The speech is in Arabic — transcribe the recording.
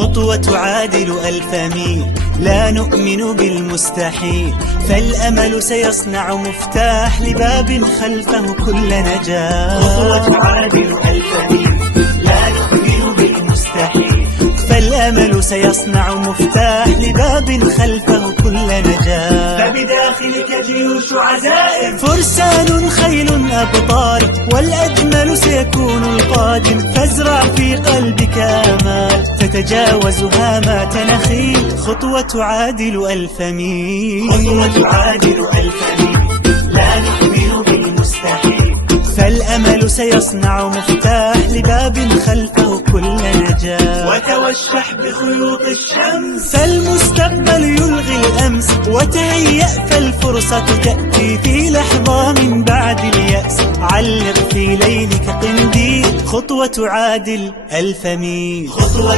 خطوة تعادل 1000 ميل، لا نؤمن بالمستحيل، فالأمل سيصنع مفتاح لباب خلفه كل نجاح. خطوة تعادل 1000 ميل، لا نؤمن بالمستحيل، فالأمل سيصنع مفتاح لباب خلفه كل نجاح. فبداخلك جيوش عزائم، فرسان خيل أبطال، والأجمل سيكون القادم، فازرع في قلبك آمال تتجاوز هامات نخيل. خطوة تعادل 1000 ميل، خطوة تعادل 1000 ميل، لا نؤمن بالمستحيل، فالأمل سيصنع مفتاح لباب خلفه كل نجاح. وتوشح بخيوط الشمس، فالمستقبل يلغي الأمس، وتهيأ فالفرصة تأتي في لحظة من بعد اليأس. علق في ليلك قنديل، خطوة تعادل 1000 ميل، خطوة